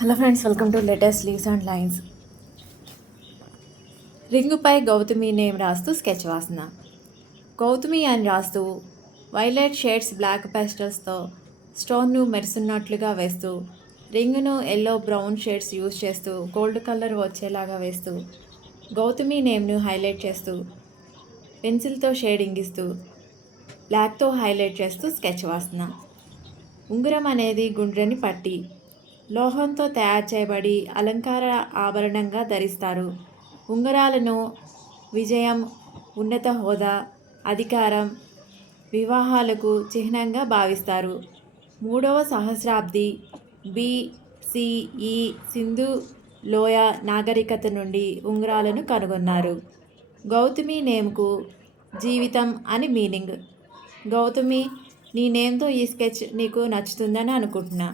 Hello friends, welcome to latest leaves and lines. రింగుపై Gautami name రాస్తూ sketch వాసన. గౌతమి అని రాస్తూ వైలెట్ షేడ్స్ బ్లాక్ పెస్టల్స్తో స్టోన్ను మెరుస్తున్నట్లుగా వేస్తూ, రింగును ఎల్లో బ్రౌన్ షేడ్స్ యూజ్ చేస్తూ గోల్డ్ కలర్ వచ్చేలాగా వేస్తూ, గౌతమి నేమ్ను హైలైట్ చేస్తూ పెన్సిల్తో షేడింగ్ ఇస్తూ బ్లాక్తో హైలైట్ చేస్తూ స్కెచ్ వాసన. ఉంగరం అనేది గుండ్రని పట్టి లోహంతో తయారు చేయబడి అలంకార ఆభరణంగా ధరిస్తారు. ఉంగరాలను విజయం, ఉన్నత హోదా, అధికారం, వివాహాలకు చిహ్నంగా భావిస్తారు. 3వ సహస్రాబ్ది BCE సింధు లోయ నాగరికత నుండి ఉంగరాలను కనుగొన్నారు. గౌతమి నేమ్కు జీవితం అని మీనింగ్. గౌతమి, నీ నేమ్తో ఈ స్కెచ్ నీకు నచ్చుతుందని అనుకుంటున్నా.